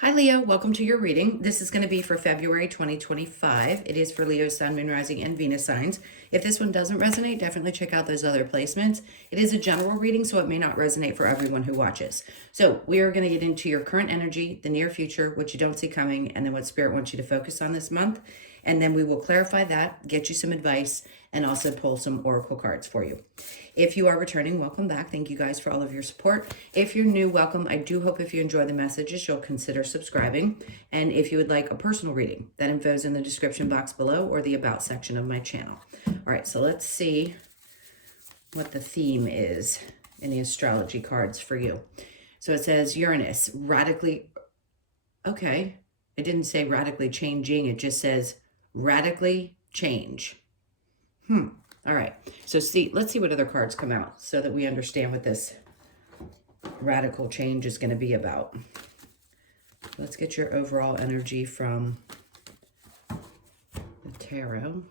Hi Leo, welcome to your reading. This is going to be for February 2025. It is for Leo, Sun, Moon, Rising, and Venus signs. If this one doesn't resonate, definitely check out those other placements. It is a general reading, so it may not resonate for everyone who watches. So we are going to get into your current energy, the near future, what you don't see coming, and then what Spirit wants you to focus on this month. And then we will clarify that, get you some advice, and also pull some oracle cards for you. If you are returning, welcome back. Thank you guys for all of your support. If you're new, welcome. I do hope if you enjoy the messages, you'll consider subscribing. And if you would like a personal reading, that info is in the description box below or the about section of my channel. All right, so let's see what the theme is in the astrology cards for you. So it says Uranus, radically, okay. It didn't say radically changing. It just says radically change. All right, so let's see what other cards come out so that we understand what this radical change is going to be about. Let's get your overall energy from the tarot.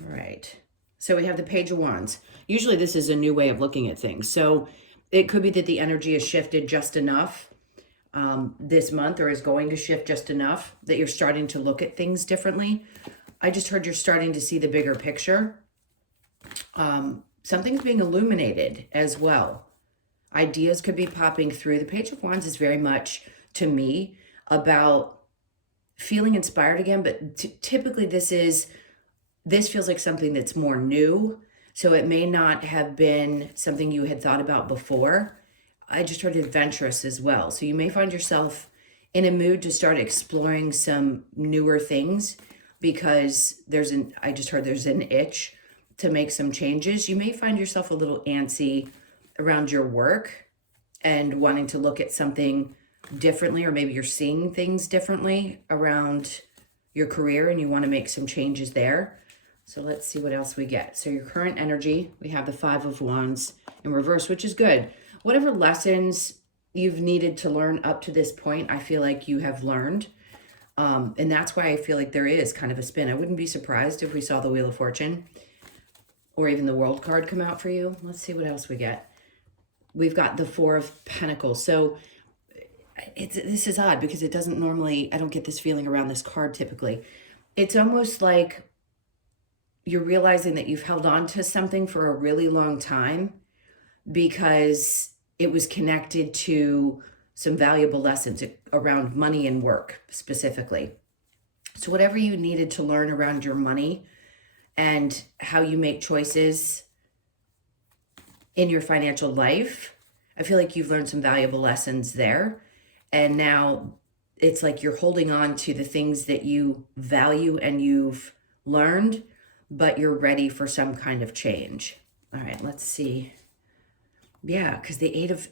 All right, so we have the Page of Wands. Usually this is a new way of looking at things. So it could be that the energy has shifted just enough this month, or is going to shift just enough that you're starting to look at things differently. I just heard you're starting to see the bigger picture. Something's being illuminated as well. Ideas could be popping through. The Page of Wands is very much, to me, about feeling inspired again, but typically this feels like something that's more new, so it may not have been something you had thought about before. I just heard adventurous as well. So you may find yourself in a mood to start exploring some newer things because I just heard there's an itch to make some changes. You may find yourself a little antsy around your work and wanting to look at something differently, or maybe you're seeing things differently around your career and you want to make some changes there. So let's see what else we get. So your current energy, we have the Five of Wands in reverse, which is good. Whatever lessons you've needed to learn up to this point, I feel like you have learned. And that's why I feel like there is kind of a spin. I wouldn't be surprised if we saw the Wheel of Fortune or even the World card come out for you. Let's see what else we get. We've got the Four of Pentacles. So this is odd because it doesn't normally, I don't get this feeling around this card typically. It's almost like you're realizing that you've held on to something for a really long time because it was connected to some valuable lessons around money and work specifically. So whatever you needed to learn around your money and how you make choices in your financial life, I feel like you've learned some valuable lessons there. And now it's like you're holding on to the things that you value and you've learned, but you're ready for some kind of change. All right, let's see. Yeah, because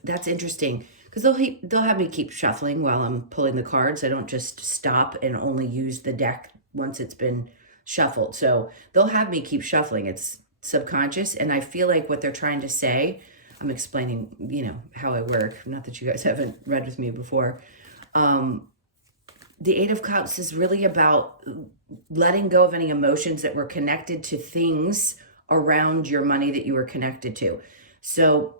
that's interesting. Because they'll have me keep shuffling while I'm pulling the cards. I don't just stop and only use the deck once it's been shuffled. So they'll have me keep shuffling. It's subconscious. And I feel like what they're trying to say, I'm explaining, how I work. Not that you guys haven't read with me before. The Eight of Cups is really about letting go of any emotions that were connected to things around your money that you were connected to. So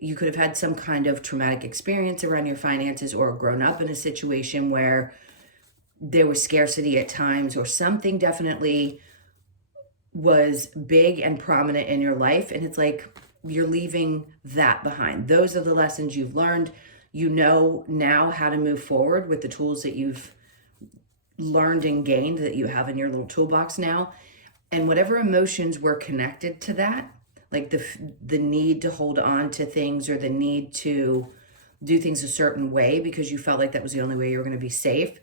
you could have had some kind of traumatic experience around your finances, or grown up in a situation where there was scarcity at times, or something definitely was big and prominent in your life. And it's like you're leaving that behind. Those are the lessons you've learned. You know now how to move forward with the tools that you've learned and gained, that you have in your little toolbox now. And whatever emotions were connected to that, like the need to hold on to things, or the need to do things a certain way because you felt like that was the only way you were going to be safe.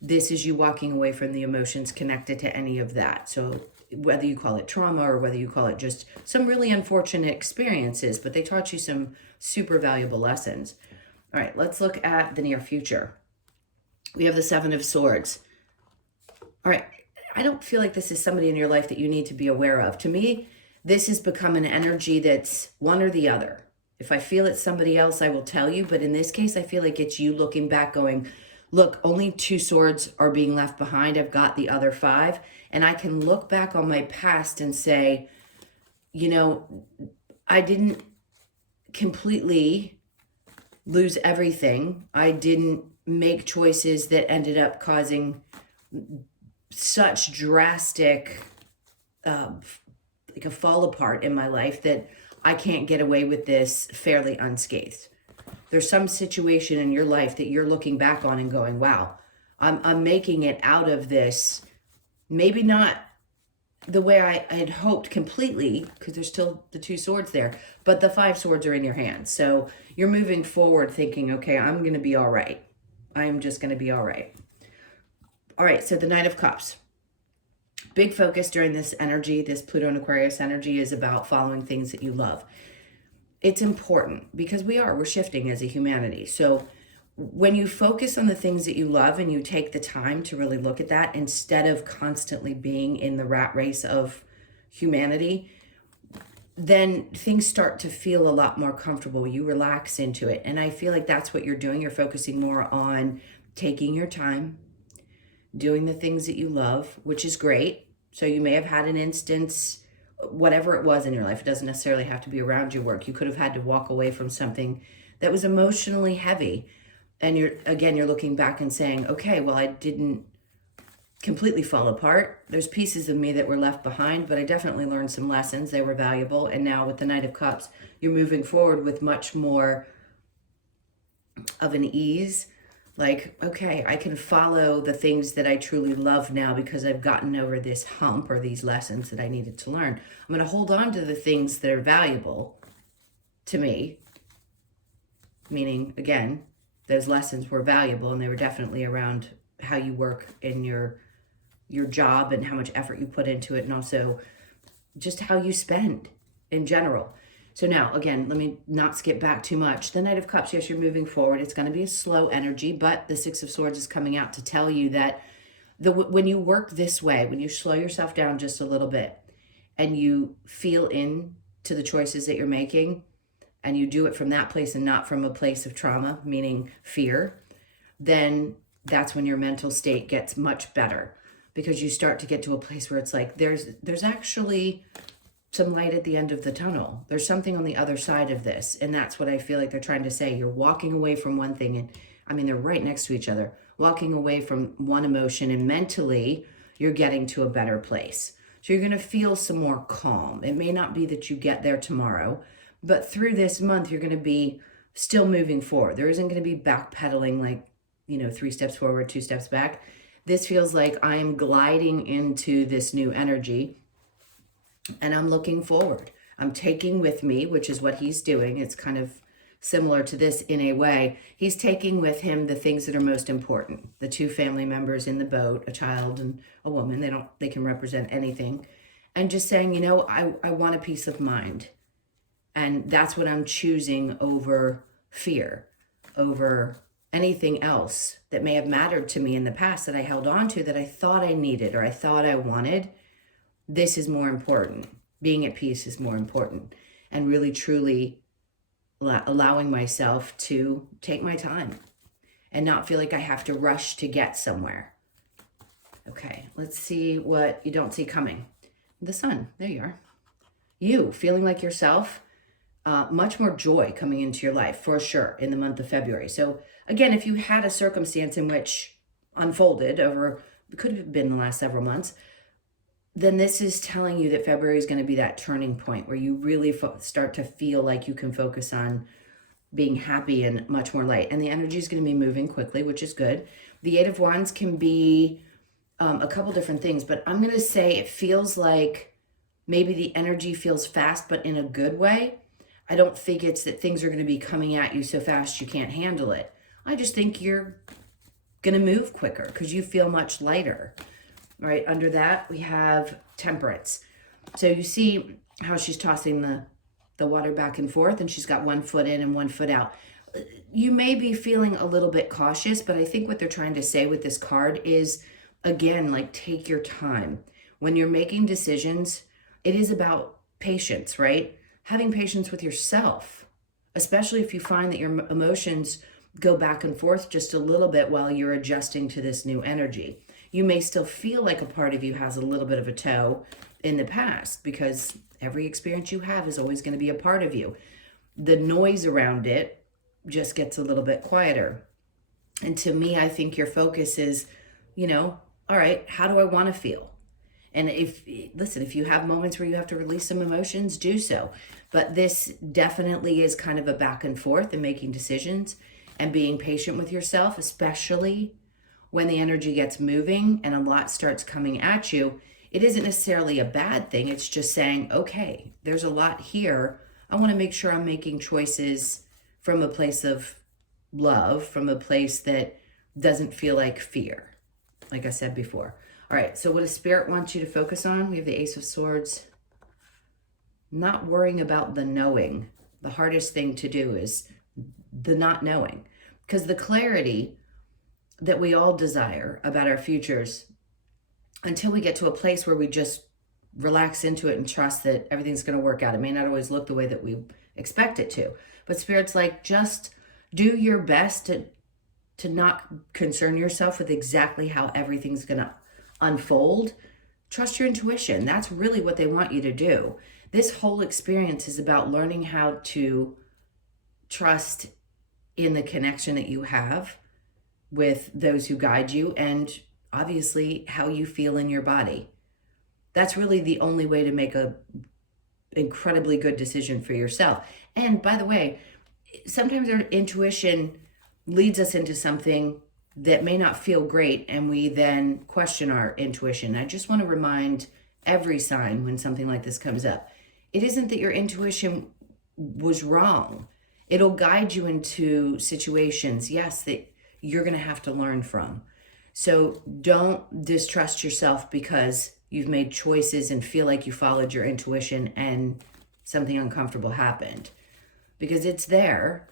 This is you walking away from the emotions connected to any of that. So whether you call it trauma or whether you call it just some really unfortunate experiences, but they taught you some super valuable lessons. All right, let's look at the near future. We have the Seven of Swords. All right, I don't feel like this is somebody in your life that you need to be aware of. To me, this has become an energy that's one or the other. If I feel it's somebody else, I will tell you. But in this case, I feel like it's you looking back going, look, only 2 swords are being left behind. I've got the other 5. And I can look back on my past and say, I didn't completely lose everything. I didn't make choices that ended up causing such drastic, like a fall apart in my life that I can't get away with this fairly unscathed. There's some situation in your life that you're looking back on and going, wow, I'm making it out of this. Maybe not the way I had hoped completely, because there's still the 2 swords there, but the 5 swords are in your hands. So you're moving forward thinking, okay, I'm going to be all right. I'm just going to be all right. All right, so the Knight of Cups. Big focus during this energy, this Pluto and Aquarius energy, is about following things that you love. It's important because we're shifting as a humanity. So when you focus on the things that you love and you take the time to really look at that instead of constantly being in the rat race of humanity, then things start to feel a lot more comfortable. You relax into it. And I feel like that's what you're doing. You're focusing more on taking your time, doing the things that you love, which is great. So you may have had an instance, whatever it was in your life, it doesn't necessarily have to be around your work. You could have had to walk away from something that was emotionally heavy. And you're looking back and saying, okay, well, I didn't completely fall apart. There's pieces of me that were left behind, but I definitely learned some lessons. They were valuable. And now with the Knight of Cups, you're moving forward with much more of an ease. Like, okay, I can follow the things that I truly love now because I've gotten over this hump or these lessons that I needed to learn. I'm going to hold on to the things that are valuable to me. Meaning, again, those lessons were valuable and they were definitely around how you work in your job and how much effort you put into it, and also just how you spend in general. So now, again, let me not skip back too much. The Knight of Cups, yes, you're moving forward. It's going to be a slow energy, but the 6 of Swords is coming out to tell you that when you work this way, when you slow yourself down just a little bit and you feel in to the choices that you're making, and you do it from that place and not from a place of trauma, meaning fear, then that's when your mental state gets much better, because you start to get to a place where it's like, there's actually some light at the end of the tunnel. There's something on the other side of this. And that's what I feel like they're trying to say. You're walking away from one thing, and I mean, they're right next to each other, walking away from one emotion, and mentally you're getting to a better place. So you're going to feel some more calm. It may not be that you get there tomorrow, but through this month, you're going to be still moving forward. There isn't going to be backpedaling like, 3 steps forward, 2 steps back. This feels like I am gliding into this new energy and I'm looking forward. I'm taking with me, which is what he's doing. It's kind of similar to this in a way. He's taking with him the things that are most important. The 2 family members in the boat, a child and a woman. They can represent anything. And just saying, I want a peace of mind. And that's what I'm choosing over fear, over anything else that may have mattered to me in the past that I held on to, that I thought I needed or I thought I wanted. This is more important. Being at peace is more important. And really, truly allowing myself to take my time and not feel like I have to rush to get somewhere. Okay, let's see what you don't see coming. The Sun, there you are. You feeling like yourself. Much more joy coming into your life, for sure, in the month of February. So again, if you had a circumstance in which unfolded over, it could have been the last several months, then this is telling you that February is going to be that turning point where you really start to feel like you can focus on being happy and much more light. And the energy is going to be moving quickly, which is good. The 8 of Wands can be a couple different things, but I'm going to say it feels like maybe the energy feels fast, but in a good way. I don't think it's that things are going to be coming at you so fast you can't handle it. I just think you're going to move quicker because you feel much lighter. All right, under that, we have Temperance. So you see how she's tossing the water back and forth, and she's got 1 foot in and 1 foot out. You may be feeling a little bit cautious, but I think what they're trying to say with this card is, again, like, take your time. When you're making decisions, it is about patience, right? Having patience with yourself, especially if you find that your emotions go back and forth just a little bit while you're adjusting to this new energy. You may still feel like a part of you has a little bit of a toe in the past, because every experience you have is always going to be a part of you. The noise around it just gets a little bit quieter. And to me, I think your focus is, all right, how do I want to feel? And if you have moments where you have to release some emotions, do so. But this definitely is kind of a back and forth in making decisions and being patient with yourself, especially when the energy gets moving and a lot starts coming at you. It isn't necessarily a bad thing. It's just saying, okay, there's a lot here. I want to make sure I'm making choices from a place of love, from a place that doesn't feel like fear, like I said before. All right, so what does Spirit want you to focus on? We have the Ace of Swords. Not worrying about the knowing. The hardest thing to do is the not knowing. Because the clarity that we all desire about our futures, until we get to a place where we just relax into it and trust that everything's going to work out. It may not always look the way that we expect it to. But Spirit's like, just do your best to not concern yourself with exactly how everything's going to unfold. Trust your intuition. That's really what they want you to do. This whole experience is about learning how to trust in the connection that you have with those who guide you, and obviously how you feel in your body. That's really the only way to make a incredibly good decision for yourself. And by the way, sometimes our intuition leads us into something that may not feel great, and we then question our intuition. I just want to remind every sign when something like this comes up, it isn't that your intuition was wrong. It'll guide you into situations, yes, that you're going to have to learn from. So don't distrust yourself because you've made choices and feel like you followed your intuition and something uncomfortable happened. Because it's there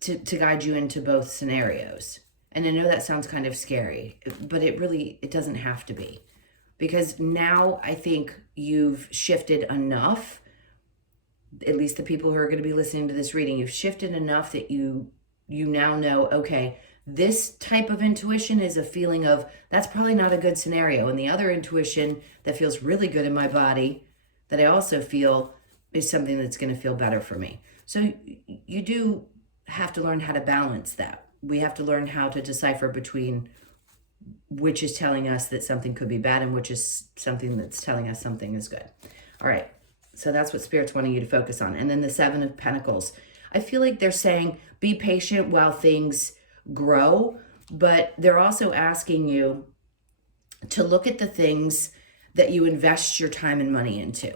to guide you into both scenarios. And I know that sounds kind of scary, but it doesn't have to be. Because now I think you've shifted enough, at least the people who are going to be listening to this reading, you've shifted enough that you now know, okay, this type of intuition is a feeling of, that's probably not a good scenario. And the other intuition that feels really good in my body, that I also feel is something that's going to feel better for me. So you do have to learn how to balance that. We have to learn how to decipher between which is telling us that something could be bad and which is something that's telling us something is good. All right. So that's what Spirit's wanting you to focus on. And then the Seven of Pentacles. I feel like they're saying be patient while things grow, but they're also asking you to look at the things that you invest your time and money into.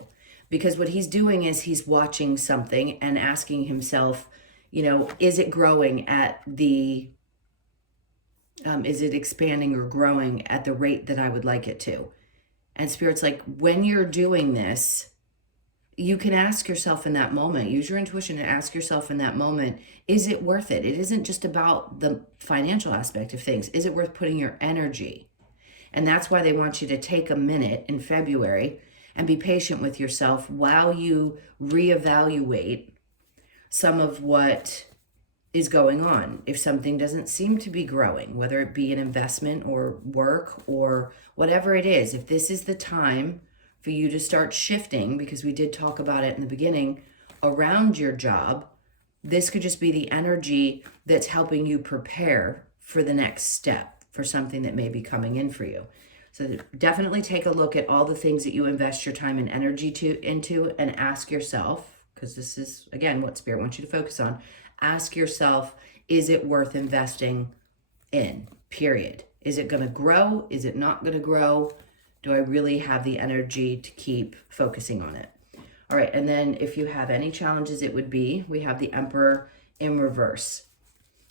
Because what he's doing is he's watching something and asking himself, is it growing at is it expanding or growing at the rate that I would like it to? And Spirit's like, when you're doing this, you can ask yourself in that moment, use your intuition and ask yourself in that moment, is it worth it? It isn't just about the financial aspect of things. Is it worth putting your energy? And that's why they want you to take a minute in February and be patient with yourself while you reevaluate some of what is going on. If something doesn't seem to be growing, whether it be an investment or work or whatever it is, if this is the time for you to start shifting, because we did talk about it in the beginning, around your job, this could just be the energy that's helping you prepare for the next step, for something that may be coming in for you. So definitely take a look at all the things that you invest your time and energy into and ask yourself, because this is, again, what Spirit wants you to focus on. Ask yourself, is it worth investing in, period? Is it going to grow? Is it not going to grow? Do I really have the energy to keep focusing on it? All right, and then if you have any challenges, it would be, we have the Emperor in reverse.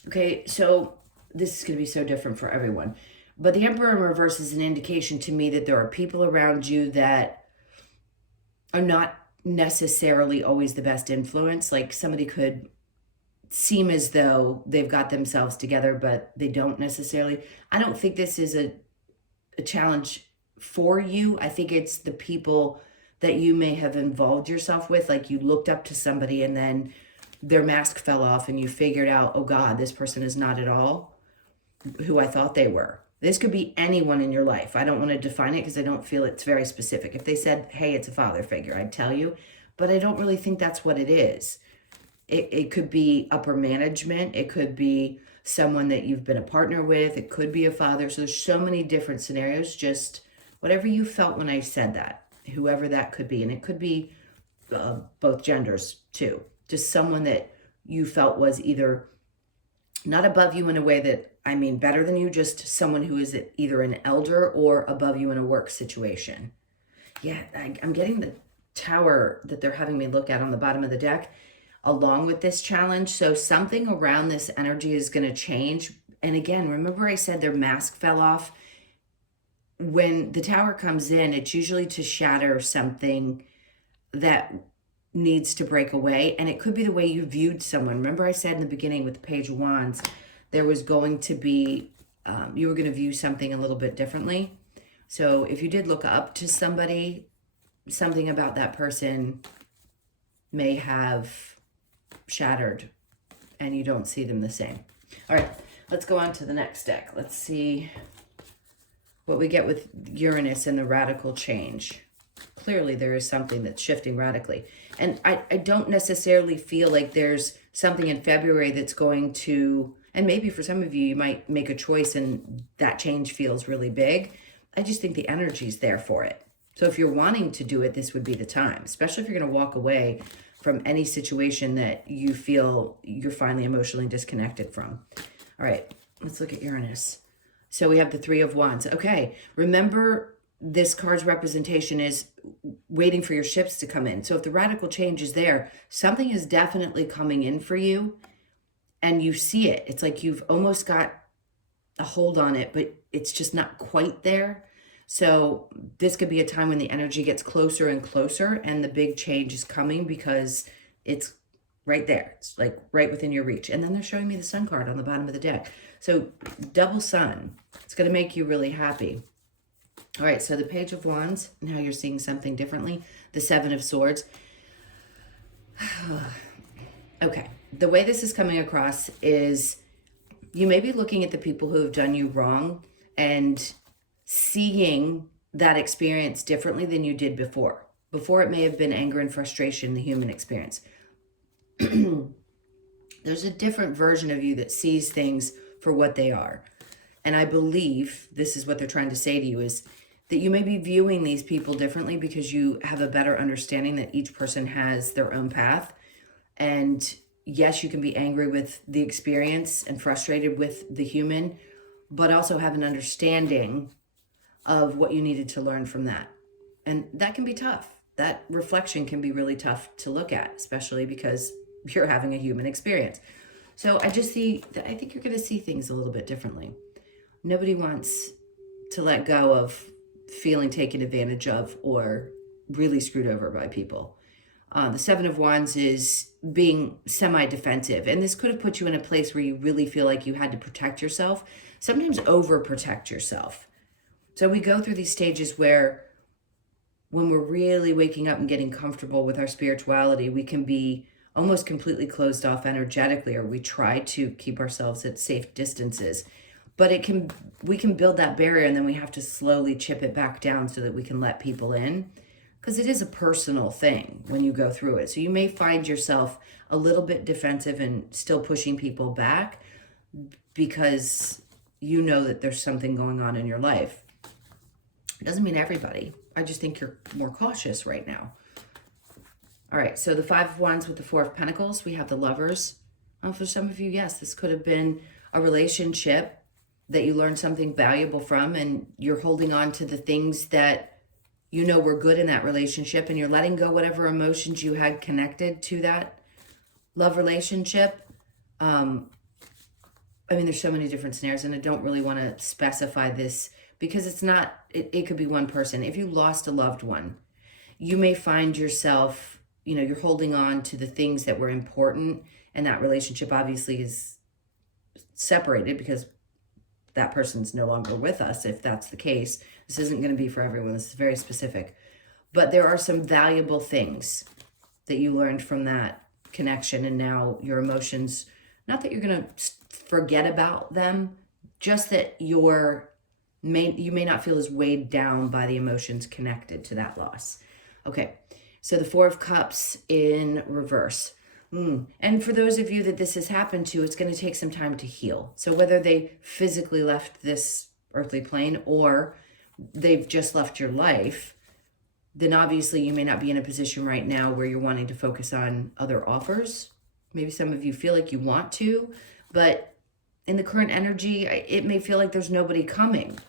Okay, so this is going to be so different for everyone. But the Emperor in reverse is an indication to me that there are people around you that are not necessarily always the best influence. Like somebody could seem as though they've got themselves together, but they don't necessarily. I don't think this is a challenge for you. I think it's the people that you may have involved yourself with. Like you looked up to somebody and then their mask fell off and you figured out, oh God, this person is not at all who I thought they were. This could be anyone in your life. I don't want to define it because I don't feel it's very specific. If they said, hey, it's a father figure, I'd tell you, but I don't really think that's what it is. It could be upper management. It could be someone that you've been a partner with. It could be a father. So there's so many different scenarios. Just whatever you felt when I said that, whoever that could be. And it could be both genders too. Just someone that you felt was either not above you in a way that, I mean, better than you, just someone who is either an elder or above you in a work situation. Yeah, I'm getting the tower that they're having me look at on the bottom of the deck along with this challenge. So something around this energy is going to change. And again, remember I said their mask fell off? When the tower comes in, it's usually to shatter something that needs to break away. And it could be the way you viewed someone. Remember I said in the beginning with the Page of Wands, there was going to be, you were going to view something a little bit differently. So if you did look up to somebody, something about that person may have shattered and you don't see them the same. All right, let's go on to the next deck. Let's see what we get with Uranus and the radical change. Clearly there is something that's shifting radically. And I don't necessarily feel like there's something in February that's going to, and maybe for some of you, you might make a choice and that change feels really big. I just think the energy's there for it. So if you're wanting to do it, this would be the time, especially if you're going to walk away from any situation that you feel you're finally emotionally disconnected from. All right, let's look at Uranus. So we have the Three of Wands. Okay, remember this card's representation is waiting for your ships to come in. So if the radical change is there, something is definitely coming in for you and you see it. It's like you've almost got a hold on it, but it's just not quite there. So this could be a time when the energy gets closer and closer and the big change is coming because it's right there. It's like right within your reach. And then they're showing me the Sun card on the bottom of the deck. So double Sun, it's going to make you really happy. All right, so the Page of Wands, now you're seeing something differently. The Seven of Swords. Okay, the way this is coming across is you may be looking at the people who have done you wrong and seeing that experience differently than you did before. Before it may have been anger and frustration, the human experience. There's a different version of you that sees things for what they are. And I believe this is what they're trying to say to you is that you may be viewing these people differently because you have a better understanding that each person has their own path. And yes, you can be angry with the experience and frustrated with the human, but also have an understanding of what you needed to learn from that. And that can be tough. That reflection can be really tough to look at, especially because you're having a human experience. So I think you're going to see things a little bit differently. Nobody wants to let go of feeling taken advantage of or really screwed over by people. The Seven of Wands is being semi-defensive. And this could have put you in a place where you really feel like you had to protect yourself, sometimes overprotect yourself. So we go through these stages where when we're really waking up and getting comfortable with our spirituality, we can be almost completely closed off energetically, or we try to keep ourselves at safe distances. But we can build that barrier and then we have to slowly chip it back down so that we can let people in. Because it is a personal thing when you go through it. So you may find yourself a little bit defensive and still pushing people back because you know that there's something going on in your life. It doesn't mean everybody. I just think you're more cautious right now. All right, so the Five of Wands with the Four of Pentacles, we have the Lovers. For some of you, yes, this could have been a relationship that you learned something valuable from, and you're holding on to the things that you know were good in that relationship, and you're letting go whatever emotions you had connected to that love relationship. I mean, there's so many different scenarios, and I don't really want to specify this because it's not, it could be one person. If you lost a loved one, you may find yourself, you're holding on to the things that were important, and that relationship obviously is separated because that person's no longer with us. If that's the case, this isn't going to be for everyone. This is very specific. But there are some valuable things that you learned from that connection, and now your emotions, not that you're going to forget about them, just that you may not feel as weighed down by the emotions connected to that loss. Okay, so the Four of Cups in reverse. And for those of you that this has happened to, it's going to take some time to heal. So whether they physically left this earthly plane or they've just left your life, then obviously you may not be in a position right now where you're wanting to focus on other offers. Maybe some of you feel like you want to, but in the current energy, it may feel like there's nobody coming.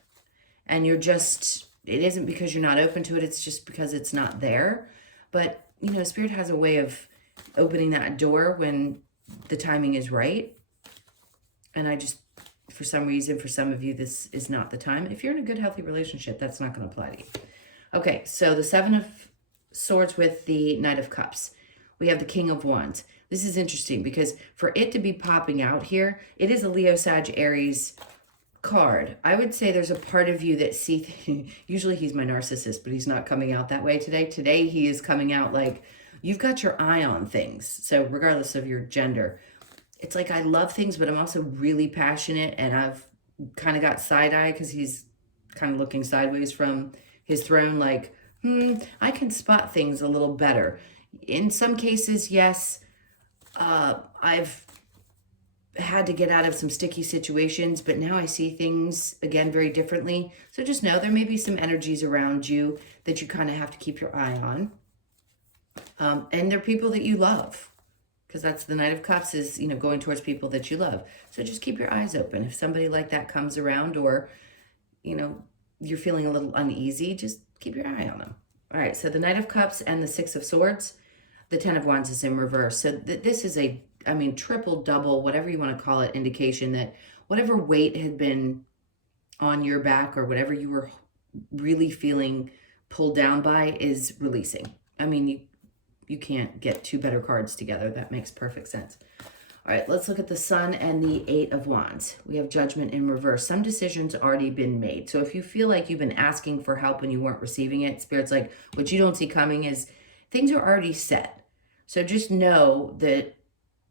And you're just, it isn't because you're not open to it, it's just because it's not there. But, you know, Spirit has a way of opening that door when the timing is right. And I just, for some reason, for some of you, this is not the time. If you're in a good, healthy relationship, that's not going to apply to you. Okay, so the Seven of Swords with the Knight of Cups. We have the King of Wands. This is interesting because for it to be popping out here, it is a Leo, Sag, Aries card. I would say there's a part of you that usually he's my narcissist, but he's not coming out that way today. Today he is coming out like you've got your eye on things. So regardless of your gender, it's like I love things, but I'm also really passionate, and I've kind of got side eye because he's kind of looking sideways from his throne like, I can spot things a little better. In some cases, yes, I've had to get out of some sticky situations, but now I see things again very differently. So just know there may be some energies around you that you kind of have to keep your eye on. And they're people that you love, because that's the Knight of Cups is, you know, going towards people that you love. So just keep your eyes open. If somebody like that comes around, or, you know, you're feeling a little uneasy, just keep your eye on them. All right, so the Knight of Cups and the Six of Swords, the Ten of Wands is in reverse. So this is a, I mean, triple, double, whatever you want to call it, indication that whatever weight had been on your back or whatever you were really feeling pulled down by is releasing. I mean, you can't get two better cards together. That makes perfect sense. All right, let's look at the Sun and the Eight of Wands. We have Judgment in reverse. Some decisions already been made. So if you feel like you've been asking for help and you weren't receiving it, Spirit's like, what you don't see coming is things are already set. So just know that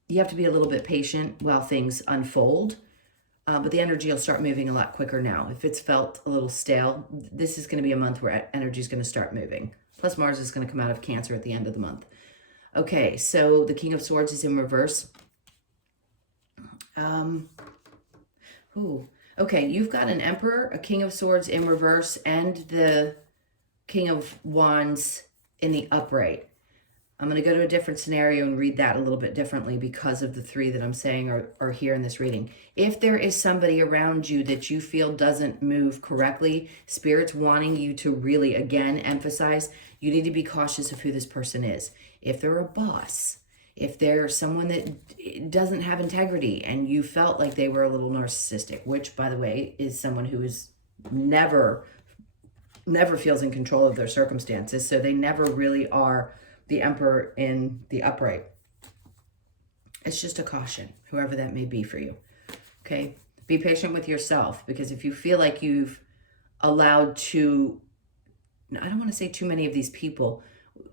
you have to be a little bit patient while things unfold. But the energy will start moving a lot quicker now. If it's felt a little stale, this is going to be a month where energy is going to start moving. Plus Mars is going to come out of Cancer at the end of the month. Okay, so the King of Swords is in reverse. Okay, you've got an Emperor, a King of Swords in reverse, and the King of Wands in the upright. I'm going to go to a different scenario and read that a little bit differently because of the three that I'm saying are here in this reading. If there is somebody around you that you feel doesn't move correctly, Spirit's wanting you to really, again, emphasize, you need to be cautious of who this person is. If they're a boss, if they're someone that doesn't have integrity and you felt like they were a little narcissistic, which, by the way, is someone who is never feels in control of their circumstances, so they never really are the Emperor in the upright. It's just a caution, whoever that may be for you. Okay? Be patient with yourself, because if you feel like you've allowed I don't want to say too many of these people,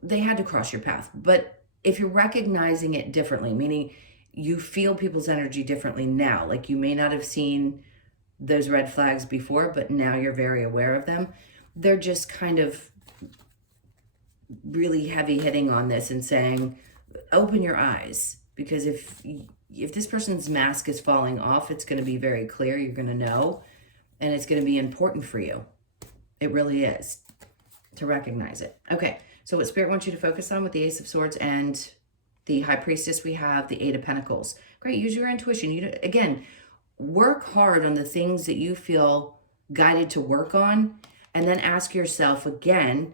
they had to cross your path. But if you're recognizing it differently, meaning you feel people's energy differently now, like you may not have seen those red flags before, but now you're very aware of them. They're just kind of really heavy hitting on this and saying, open your eyes, because if this person's mask is falling off, it's going to be very clear. You're going to know, and it's going to be important for you. It really is, to recognize it. Okay, so what Spirit wants you to focus on with the Ace of Swords and the High Priestess, we have the Eight of Pentacles. Great, use your intuition. Again, work hard on the things that you feel guided to work on, and then ask yourself again,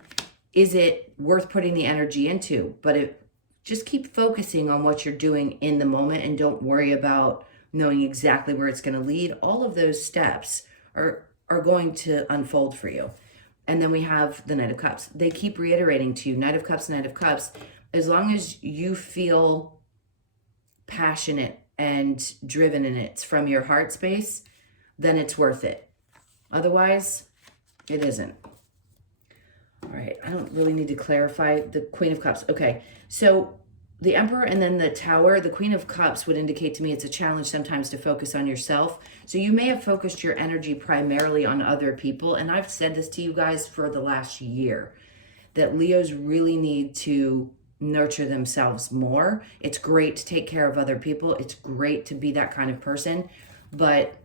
is it worth putting the energy into? But just keep focusing on what you're doing in the moment, and don't worry about knowing exactly where it's going to lead. All of those steps are going to unfold for you. And then we have the Knight of Cups. They keep reiterating to you, Knight of Cups, Knight of Cups, as long as you feel passionate and driven in it from your heart space, then it's worth it. Otherwise, it isn't. All right, I don't really need to clarify the Queen of Cups. Okay, so the Emperor and then the Tower, the Queen of Cups would indicate to me it's a challenge sometimes to focus on yourself. So you may have focused your energy primarily on other people. And I've said this to you guys for the last year, that Leos really need to nurture themselves more. It's great to take care of other people. It's great to be that kind of person, but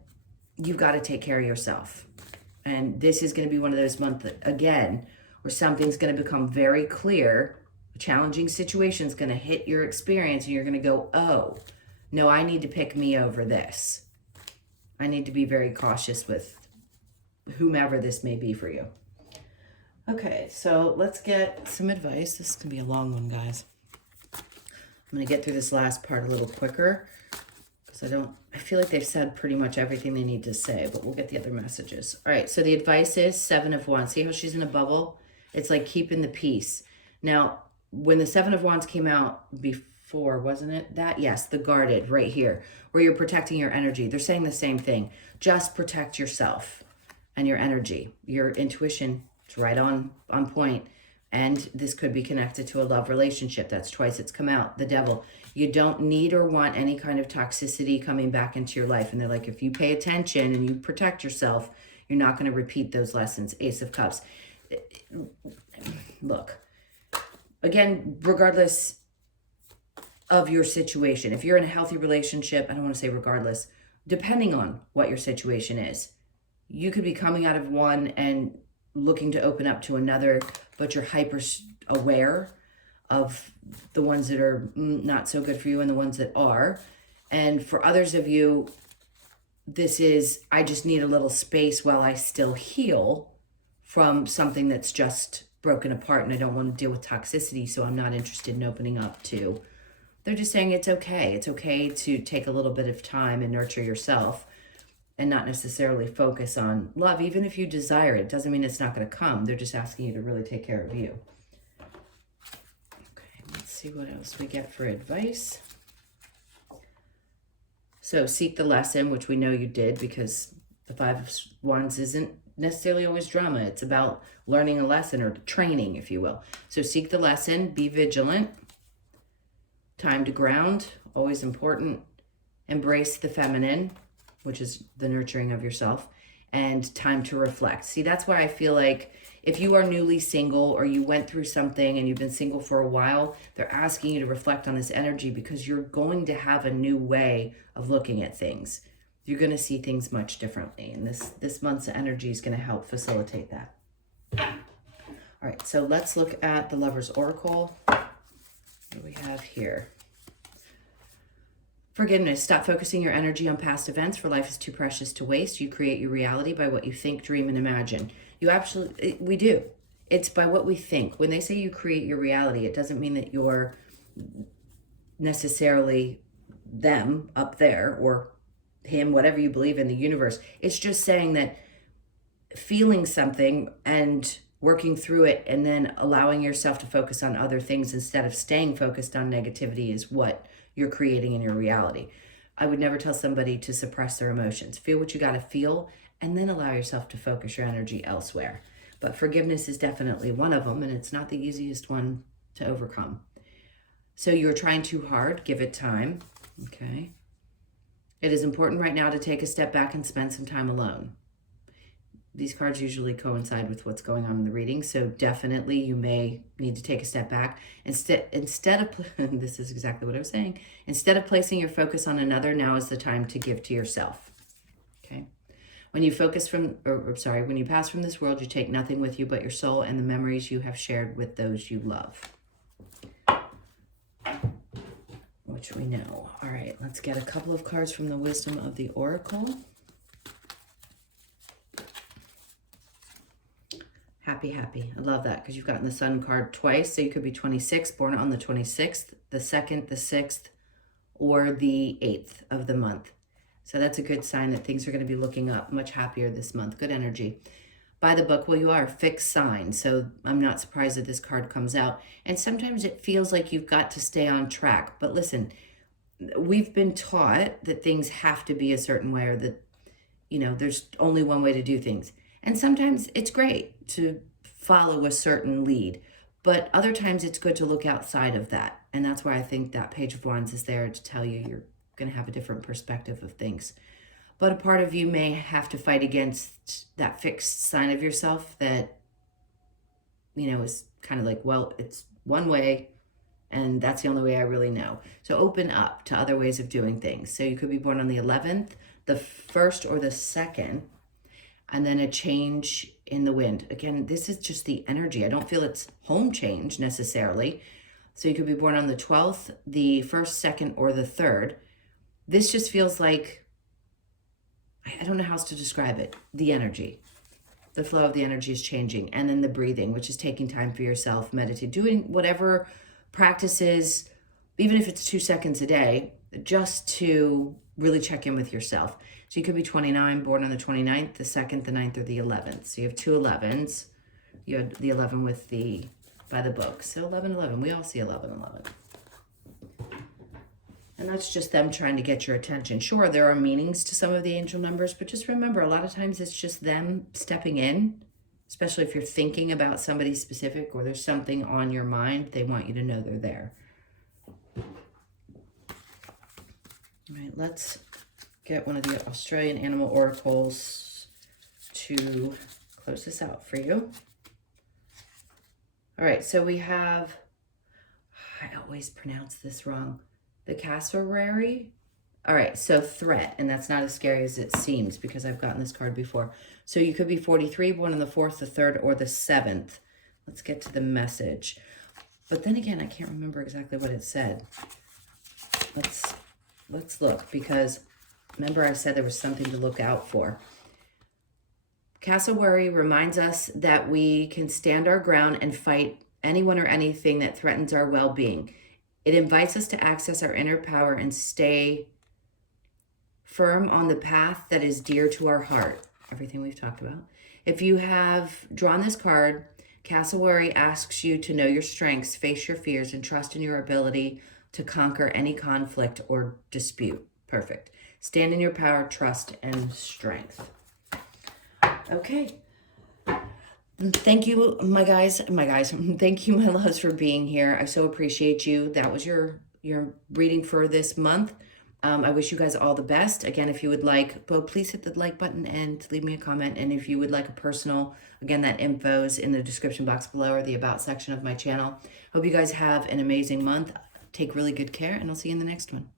you've got to take care of yourself. And this is going to be one of those months, again, where something's going to become very clear. A challenging situation is going to hit your experience and you're going to go, oh, no, I need to pick me over this. I need to be very cautious with whomever this may be for you. Okay, so let's get some advice. This is going to be a long one, guys. I'm going to get through this last part a little quicker because I feel like they've said pretty much everything they need to say, but we'll get the other messages. All right, so the advice is 7 of Wands. See how she's in a bubble? It's like keeping the peace. Now, when the 7 of Wands came out before, wasn't it that? Yes, the guarded right here, where you're protecting your energy. They're saying the same thing. Just protect yourself and your energy, your intuition. It's right on point. And this could be connected to a love relationship. That's twice it's come out. The Devil. You don't need or want any kind of toxicity coming back into your life. And they're like, if you pay attention and you protect yourself, you're not going to repeat those lessons. Ace of Cups. Look, again, regardless of your situation, if you're in a healthy relationship, I don't want to say regardless, depending on what your situation is, you could be coming out of one and looking to open up to another, but you're hyper aware of the ones that are not so good for you and the ones that are. And for others of you, this is, I just need a little space while I still heal from something that's just broken apart and I don't want to deal with toxicity, so I'm not interested in opening up to. They're just saying it's okay. It's okay to take a little bit of time and nurture yourself and not necessarily focus on love. Even if you desire it, doesn't mean it's not going to come. They're just asking you to really take care of you. Okay, let's see what else we get for advice. So seek the lesson, which we know you did, because the 5 of Wands isn't necessarily always drama. It's about learning a lesson or training, if you will. So seek the lesson, be vigilant. Time to ground, always important. Embrace the feminine, which is the nurturing of yourself, and time to reflect. See, that's why I feel like if you are newly single or you went through something and you've been single for a while, they're asking you to reflect on this energy because you're going to have a new way of looking at things. You're going to see things much differently, and this month's energy is going to help facilitate that. All right, so let's look at the Lover's Oracle. What do we have here? Forgiveness. Stop focusing your energy on past events, for life is too precious to waste. You create your reality by what you think, dream, and imagine. We do. It's by what we think. When they say you create your reality, it doesn't mean that you're necessarily them up there or him, whatever you believe in, the universe. It's just saying that feeling something and working through it and then allowing yourself to focus on other things instead of staying focused on negativity is what you're creating in your reality. I would never tell somebody to suppress their emotions. Feel what you got to feel and then allow yourself to focus your energy elsewhere. But forgiveness is definitely one of them, and it's not the easiest one to overcome. So you're trying too hard, give it time. Okay. It is important right now to take a step back and spend some time alone. These cards usually coincide with what's going on in the reading, so definitely you may need to take a step back. Instead of, this is exactly what I was saying, instead of placing your focus on another, now is the time to give to yourself, okay? When you pass from this world, you take nothing with you but your soul and the memories you have shared with those you love, which we know. All right, let's get a couple of cards from the Wisdom of the Oracle. Happy, happy. I love that because you've gotten the Sun card twice. So you could be 26, born on the 26th, the 2nd, the 6th, or the 8th of the month. So that's a good sign that things are going to be looking up, much happier this month. Good energy. By the book, well, you are a fixed sign. So I'm not surprised that this card comes out. And sometimes it feels like you've got to stay on track. But listen, we've been taught that things have to be a certain way, or that, there's only one way to do things. And sometimes it's great to follow a certain lead, but other times it's good to look outside of that. And that's why I think that Page of Wands is there to tell you you're going to have a different perspective of things. But a part of you may have to fight against that fixed sign of yourself that, is kind of like, well, it's one way, And that's the only way I really know. So open up to other ways of doing things. So you could be born on the 11th, the 1st, or the 2nd, and then a change in the wind. Again, this is just the energy. I don't feel it's home change necessarily. So you could be born on the 12th, the 1st, 2nd, or the 3rd. This just feels like, I don't know how else to describe it. The energy. The flow of the energy is changing. And then the breathing, which is taking time for yourself, meditate, doing whatever practices, even if it's 2 seconds a day, just to really check in with yourself. So you could be 29, born on the 29th, the 2nd, the 9th, or the 11th. So you have 2 11s. You had the 11 with the, by the book. So 11, 11. We all see 11, 11. And that's just them trying to get your attention. Sure, there are meanings to some of the angel numbers, but just remember, a lot of times it's just them stepping in, especially if you're thinking about somebody specific or there's something on your mind, they want you to know they're there. All right, let's get one of the Australian animal oracles to close this out for you. All right, so we have, I always pronounce this wrong, the cassowary. All right, so threat, and that's not as scary as it seems because I've gotten this card before. So you could be 43, born on the 4th, the 3rd, or the 7th. Let's get to the message. But then again, I can't remember exactly what it said. Let's look, because remember I said there was something to look out for. Cassowary reminds us that we can stand our ground and fight anyone or anything that threatens our well-being. It invites us to access our inner power and stay firm on the path that is dear to our heart. Everything we've talked about. If you have drawn this card, Cassowary asks you to know your strengths, face your fears, and trust in your ability to conquer any conflict or dispute. Perfect. Stand in your power, trust, and strength. Okay. Thank you, my guys. Thank you, my loves, for being here. I so appreciate you. That was your reading for this month. I wish you guys all the best. Again, if you would like, please hit the like button and leave me a comment. And if you would like a personal, again, that info is in the description box below or the about section of my channel. Hope you guys have an amazing month. Take really good care, and I'll see you in the next one.